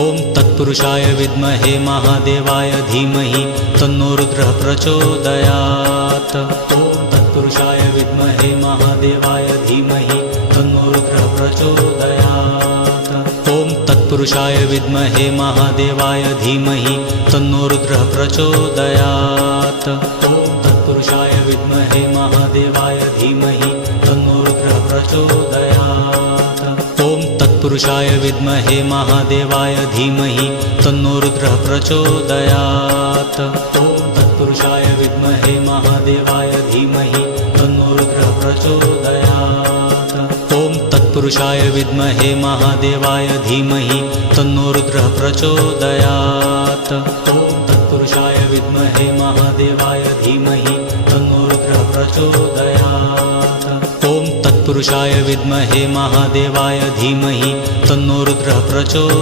ॐ तत्पुरुषाय विद्महे महादेवाय धीमहि तन्नो रुद्रः प्रचोदयात्। ॐ तत्पुरुषाय विद्महे महादेवाय धीमहि तन्नो रुद्रः प्रचोदयात्। ॐ तत्पुरुषाय विद्महे महादेवाय धीमहि तन्नो रुद्रः प्रचोदयात्। ॐ तत्पुरुषाय विद्महे महादेवाय धीमहि तन्नो रुद्रः प्रचोदयात्। ॐ तत्पुरुषाय विद्महे महादेवाय धीमहि तन्नो रुद्रः प्रचोदयात्। ॐ तत्पुरुषाय विद्महे महादेवाय धीमहि तन्नो रुद्रः प्रचोदयात्। ॐ तत्पुरुषाय विद्महे महादेवाय धीमहि तन्नो रुद्रः प्रचोदयात्। ॐ तत्पुरुषाय विद्महे महादेवाय धीमहि तन्नो रुद्रः प्रचोदयात्। ॐ तत्पुरुषाय विद्महे महादेवाय धीमहि तन्नो रुद्रः प्रचोदयात्।